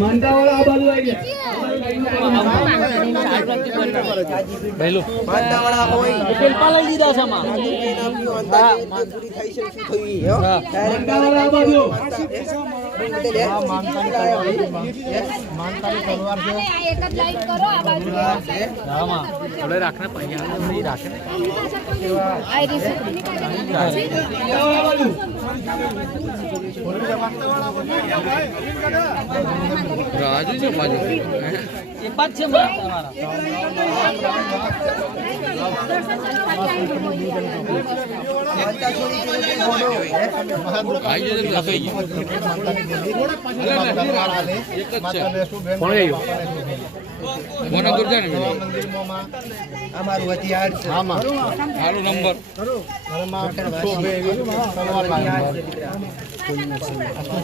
માનતાવાળા આ બાજુ આવી ગયા. માનતાવાળા હોય. પેલપાલા લીધા છે આપણું અંદાજ પૂરી થઈ છે શું થયું હો? આ બાજુ થોડે રાખને પૈયા નહીં રાખે આ રીત રાજુ છે બાજુ એક બાદ છે મારા માનતા છોડી દીધી તો ઘોડો, હે? આઈ જશે લખાઈ ગયું એક જ છે કોણ ગયું કોને ગુરજા ને અમારું હથિયાર છે. હાલો નંબર.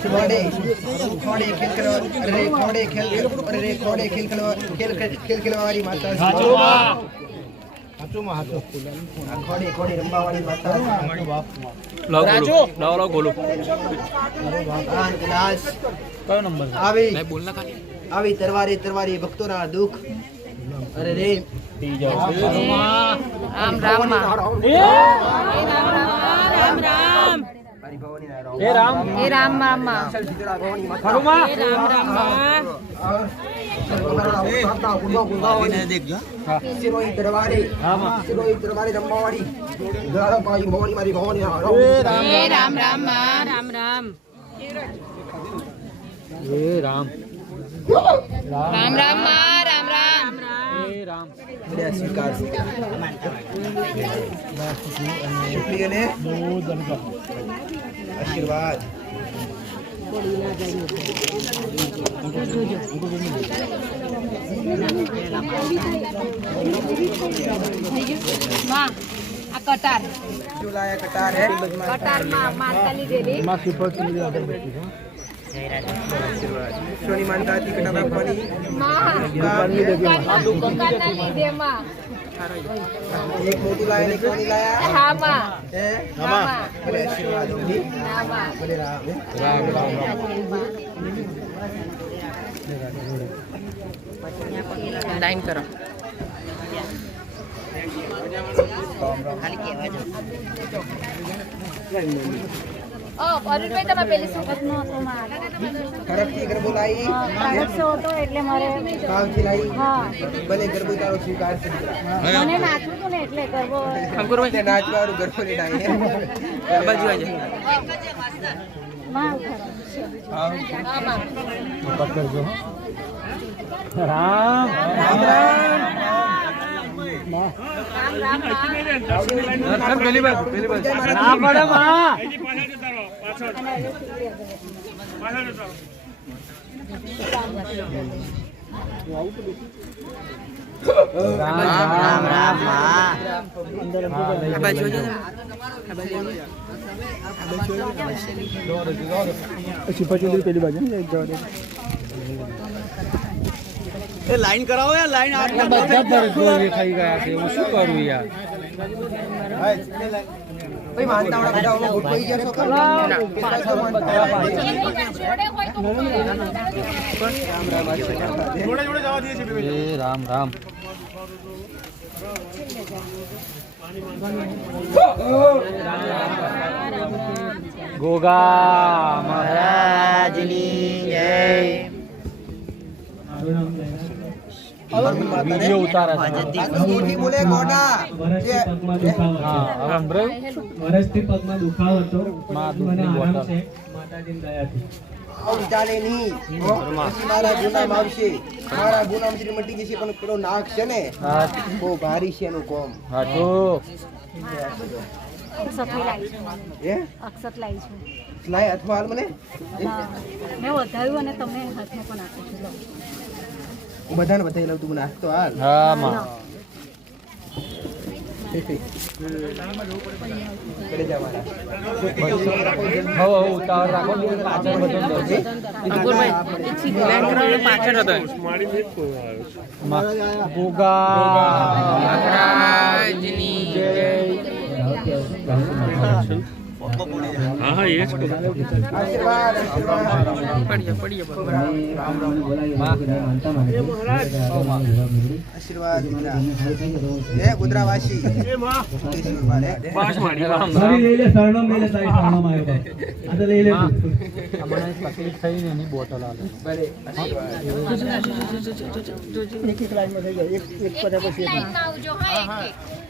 ખોડે ખોડે ખેલ કરવા અરે ખોડે ખેલ અરે ખોડે ખેલ કરવા ખેલ ખેલ ખેલવા વાળી માતા છે. આ ખોડે ખોડે રમવા વાળી માતા લાવ ગોલું લાવ લાવ ગોલું આન વિલાસ કયો નંબર આવી. બોલ ના ખાલી. આવી તરવારી તરવારી ભક્તોના દુઃખ. અરે રે. રામ રામ રામ. રામ રામ મારી ભવાની ના રામ. એ રામ એ રામ. ખરુમા એ રામ રામ શિરોઈ દરબારે શિરોઈ દરબારે રમવાવાળી. ગાળા પાઈ ભવાની મારી ભવાની ના રામ. એ રામ રામ. રામ રામ એ રામ. રામ રામ રામ રામ એ રામ બધા સ્વીકાર છે. શુક્રિયાને આશીર્વાદમાં આ કટાર જો લાયા કટાર હે કટારમાં માતા લીધેલી સોની માનતા હતી કટાર આપવાની માં દુકાનના લીધે માં. એક મોટું લાયા એક નાની લાયા. હા માં. હે? હા માં. બોલે ના માં. રામ. રામ રામ લાઈન કરો. ઓ અરુણભાઈ તમે પેલી સુખત નો હતો ખડકથી ગરબો લાઈ પ્રાગટ્ય હતો એટલે મારે ભાવથી લાઈ. હા. ભલે ગરબો તારો સ્વીકાર છે મને નાચવું હતું ને એટલે કરવો તે નાચવાળું ગરબો ને ડાઈ હે બાજુ આવી રામ. રામ રામ. રામ રામ. પેલી બાજુ પેલી બાજુ ના પેલી બાજુ રામ રામ રામ એ લાઈન કરાવો યાર લાઈન આટલા બધા દોરી ખાઈ ગયા છે હું શું કરું યાર ભાઈ બધા ગયા છો? કેટલા છો માનતાવાળા? એ રામ રામ. ગોગા મહારાજની જય. વીડિયો ઉતારે છે. બોલે ગોડા. હા હવે? વર્ષથી પગમાં દુખાવો હતો. મને આરામ છે. માતાજીની દયાથી. આવું નહીં. મારા ગુનામ આવશે. મારા ગુનામથી મટી જશે પણ પેલો નાક છે ને બહુ ભારી છે એનું કોમ. હે લાય હાલ મને? મેં વધાર્યું અને તમને હાથમાં પણ આપું છું. લો. હું બધાને બધાય લઉં તું મને હાથ તો હાલ. હા માં. ઘરે જવાના હો હો ઉતાવળ રાખો પાછળ બધું ગોગા આશીર્વાદ આશીર્વાદ આશીર્વાદ દીકરા હે ગુજરાવાસી સિદ્ધેશ્વર વાળે. સારી લઈ લે સરણમ લઈ લે તારી સરણમ આવ્યો આ તો લઈ લે હમણાં તકલીફ થઈ ને એની બોટલ આવે ભલે આશીર્વાદ લાઈનમાં આવજો હા એક ડાયરેક્ટ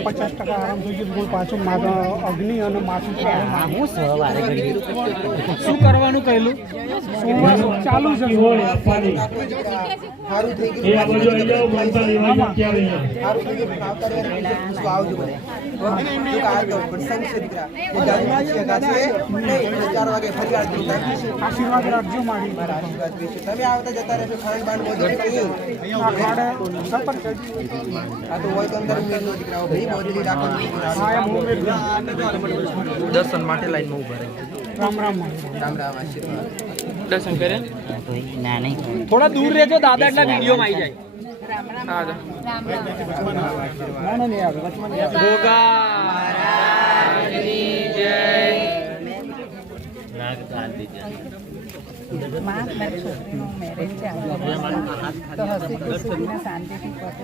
પચાસ ટકા આરામ થઈ ગયું પાછું અગ્નિ અને માથું હું સવારે શું કરવાનું કહેલું ચાલુ છે સારું થઈ ગયું આશીર્વાદ રાખજો મારી આશીર્વાદ તમે આવતા જતા રહેશો ખાંડ દર્શન માટે લાઈનમાં ઊભા રહે. રામ રામ મારી રામ રામ આશીર્વાદ દર્શન કરે? થોડા દૂર રહેજો દાદા એટલા વિડીયોમાં આવી જાય. રામ મારી ના મેરેજ આવે વચમાં નહીં આવે. ગોગા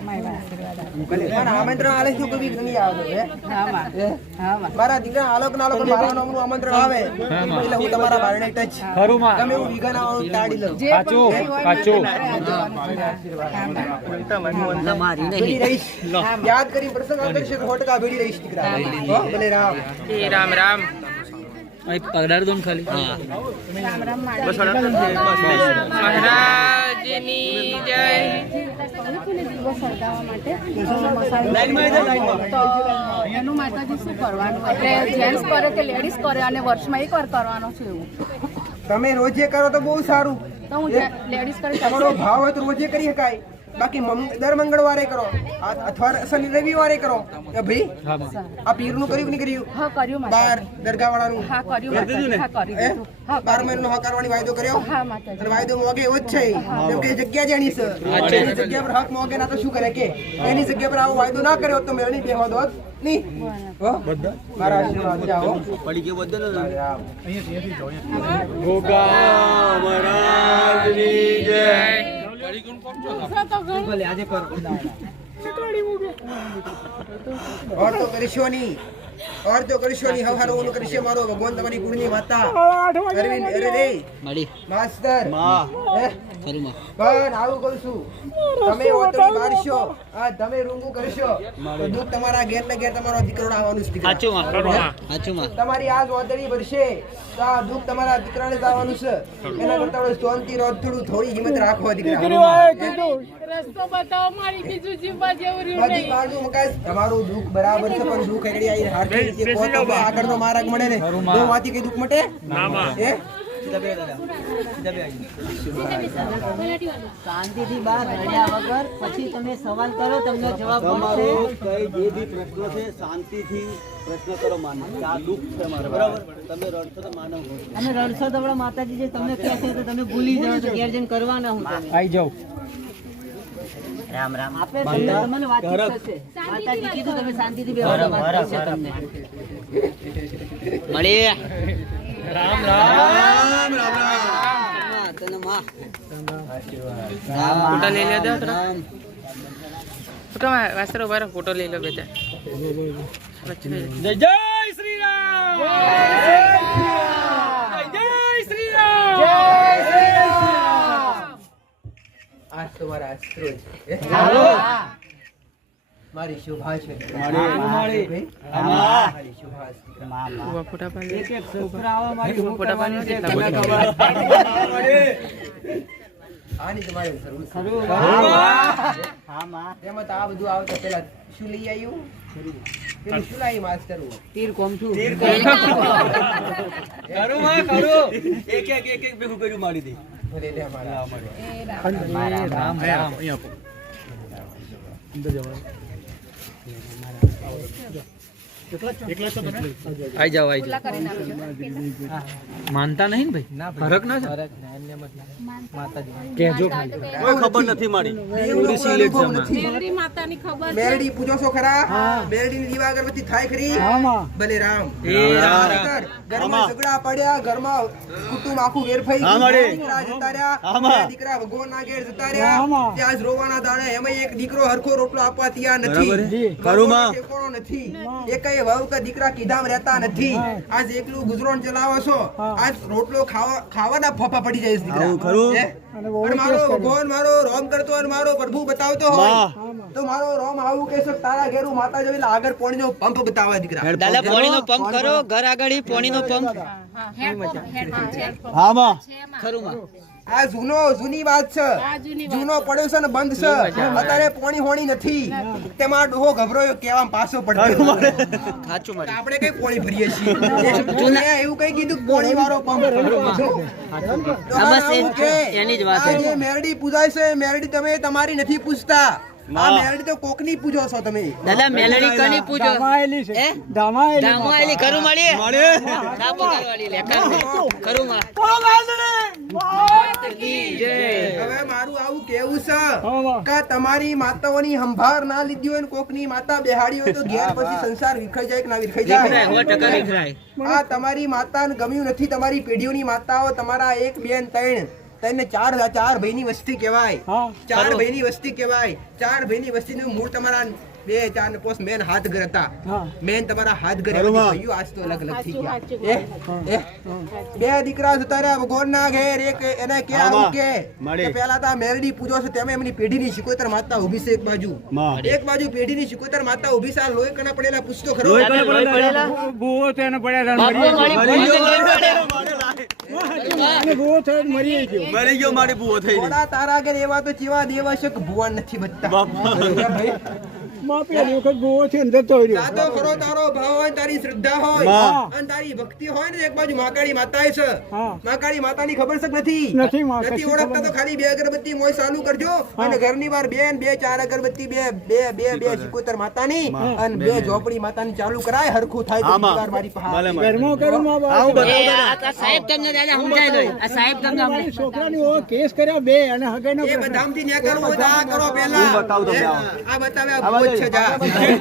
મહારાજની જય પણ આમંત્રણ આલે શું કવિ ઘણી આવે હે? મારા દીકરા આલોક નાલોક મારા નામનું આમંત્રણ આવે એટલે હું તમારા બારણે ટચ ખરું માં. તમે એવું વિઘન આવવાનું તાડી લઉં. કાચું કાચું. યાદ કરી પ્રસંગ આવતો હોટકા તો ભેડી રહીશ દીકરા. ભલે રામ. રામ રામ. પગડાર દો ખાલી. મહારાજની જય. એટલે જેન્ટ્સ કરે કે લેડીઝ કરે અને વર્ષમાં એક વાર કરવાનો છે એવું. તમે રોજે કરો તો બહુ સારું. તો હું લેડીઝ કરે તમારો ભાવ હોય તો રોજે કરી શકાય. બાકી દર મંગળવારે કરો. આ- અથવા શનિ રવિવારે કરો. કે ભાઈ આ પીરનું કર્યું કે નહીં કર્યું? હા કર્યું બાર માતાજી. દરગાહ વાળાનું હા કર્યું હા? કર્યું બાર મહિનાનો હકારવાની વાયદો કર્યો? હા માતા વાયદો મોગે એવો જ છે. કેમ કે જગ્યા જાણી છે. એની જગ્યા પર હક મોગે ના તો શું કરે કે? એની જગ્યા પર આવો વાયદો ના કર્યો તો મેળની બેહવા દો નહીં? મારા આશીર્વાદ જાઓ પડી ગયો બધું રામ. ગોગા મહારાજની જય. ઓર તો કરશો નહીં. ઓર કરશો નહીં. હવે ઓલું કરશે મારો. ભગવાન તમારી કુળની માતા. અરવિંદ અરે રે માસ્તર. હે? પણ આવું કહું છું. તમે ઓતરી બારશો આ તમે રૂંગું કરશો. તો દુઃખ તમારા ઘેર ને ઘેર તમારો દીકરો આવવાનું છે દીકરા. તમારી આ ઓતરી ભરશે. તો આ દુઃખ તમારા દીકરાને આવવાનું છે. એના કરતા હવે શાંતિ રહો થોડું થોડી હિંમત રાખો દીકરા રસ્તો બતાવો મારી બીજું જીવવા જેવું બધી બાજુ મકાઈ તમારું દુઃખ બરાબર છે પણ દુઃખ એકડી આવી હારતી રીતે કહો તો બે. આગળનો માર્ગ મળે ને? તો વાથી કઈ દુઃખ મટે? હે? શાંતિથી બહાર રડ્યા વગર પછી તમે સવાલ કરો તમને જવાબ મળશે. કઈ જે બી પ્રશ્ન છે શાંતિથી પ્રશ્ન કરો માનવ આ દુઃખ છે મારે બરાબર. તમે રડશો તો માનવ અને રડશો તો આપણા માતાજી જે તમને કહે છે તો તમે ભૂલી જાઓ તો ઘેર કરવાના હું આવી રામ આપે તમને તમને વાતચીત થશે. માતાજી કીધું તમે શાંતિથી બેહો વાત થશે તમને. મળીએ. રામ રામ. રામ રામ તને માં ફોટો લઈ લે રામ ફોટો વાસરો બાર ફોટો લઈ લો બેટા જય મારી શુભા છે. આની તમારે એમાં તો આ બધું આવતા પેલા શું લઈ આવ્યું? પેલું શું લાવી માસ્ટર તીર કોમ છું. ખરું માં ખરું. એક એક એક એક ભેગું કર્યું મારી દી. ભલે લે મારા. રામ રામ. Yeah. આઈ જાઓ આઈ જાઓ. માનતા નહીં ને ભાઈ? ફરક ના છે? કોઈ ખબર નથી મારી. પૂરી સિલેક્ટ નથી. માતાની ખબર મેરડી પૂજો છો ખરા? મેરડી ની દીવા અગરબત્તી થાય ખરી? ભલે રામ એ રામ. ઘરમાં ઝઘડા પડ્યા ઘરમાં કુટુંબ આખું વેરફાઈ. દીકરા જતા રહ્યા. આમાં. બે દીકરા ઘેર જતા રહ્યા. ત્યાં જ રોવાના દાડે એમાં એક દીકરો હરખો રોટલો આપવા તૈયાર નથી. ખરું માં. નથી. વહુ કે દીકરા કીધામ રહેતા નથી. આજ એકલું ગુજરાન ચલાવો છો. આજ રોટલો ખાવા ખાવાના ફફા પડી જાય છે દીકરા. ખરું? અને મારો ભગવાન મારો રોમ કરતો અને મારો પ્રભુ બતાવતો હોય તો મારો રોમ આવું કે કે તારા ઘેરું માતા જેવી આગળ પોણીનો પંપ બતાવવા દીકરા. દાદા પોણીનો પંપ કરો ઘર આગળ પોણીનો પંપ. છે હા માં. ખરું માં. આ જૂનો જૂની વાત છે. આ જૂની વાત જૂનો પડ્યો છે ને બંધ છે. અત્યારે પોણી હોણી નથી. તેમાં ડોહો ગભરાયો કેવા પાછો પડતો સાચું મારી આપણે કઈ પોણી ભરીએ છીએ. મેં એવું કઈ કીધું પોણી વાળો પંપ. બસ એની જ વાત છે. મેરડી પૂજાય છે મેરડી તમે તમારી નથી પૂછતા આ મેલડી તો કોકની પૂજો છો તમે? દાદા મેલડી કની પૂજો? ધમાયેલી છે. એ ધમાયેલી ધમાયેલી કરું મળીએ? મળે. ના પગારવાળી લે કરમાં હવે મારું આવું કેવું છે. કે તમારી માતાઓની સંભાળ ના લીધી હોય ને કોકની માતા બેહાડી હોય તો ઘેર પછી સંસાર વિખરાઈ જાય કે ના વિખરાઈ જાય? ટકા વિખરાય. આ તમારી માતાને ગમ્યું નથી. તમારી પેઢીઓની માતાઓ તમારા એક બેન ત્રણ. ત્રણ ચાર ચાર ભાઈ ની વસ્તી કહેવાય ચાર ભાઈ ની વસ્તી કહેવાય ચાર ભાઈની વસ્તીનું મૂળ તમારા બે ચાર ને પોસ મેન હાથ ઘર હતા મેન તમારા હાથ ઘરે ભાઈઓ આજ તો અલગ અલગ થઈ ગયા બે દીકરા જતા રહ્યા ભગવાનના ઘેર એક એને કે આવું. કે પેલા તો મેરડી પૂજો છે તેમ એમની પેઢીની શિકોતર માતા ઊભી છે એક બાજુ એક બાજુ પેઢીની શિકોતર માતા ઊભી છે લોહી કણા પડેલા પૂછતો ખરો લોહી કણે પડેલા? ભૂવો તેને પડ્યા અને ભૂવો મરી ગયો. મરી ગયો મારી બુઓ થઈ તારા આગળ એવા તો જીવા દેવા છે કે ભુવન નથી બચતા ભાઈ? માં પેલી વખત ભૂવો થઈને જતો રહ્યો. સાદો ખરો તારો ભાવ હોય તારી શ્રદ્ધા હોય. અને તારી ભક્તિ હોય ને એક બાજુ માકાળી માતા છે. માકાળી માતાની ખબર છે નથી? નથી નથી ઓળખતા તો ખાલી બે અગરબત્તી મોય ચાલુ કરજો. અને ઘરની બહાર બે ને બે ચાર અગરબત્તી બે બે બે બે સિકોતર માતાની અને બે ઝોપડી માતાની ચાલુ કરાય હરખું થાય તો. મારી પાસે. આવું બતાવો આ આ સાહેબ તમને દાદા સમજાય લો આ સાહેબ તમને સમજાય. છોકરાની ઓ કેસ કર્યા બે અને હગાઈનો એ. બધામથી ન્યા કરવું કરો પહેલા. હું બતાવું તમને આ બતાવે આ ભૂત છે જા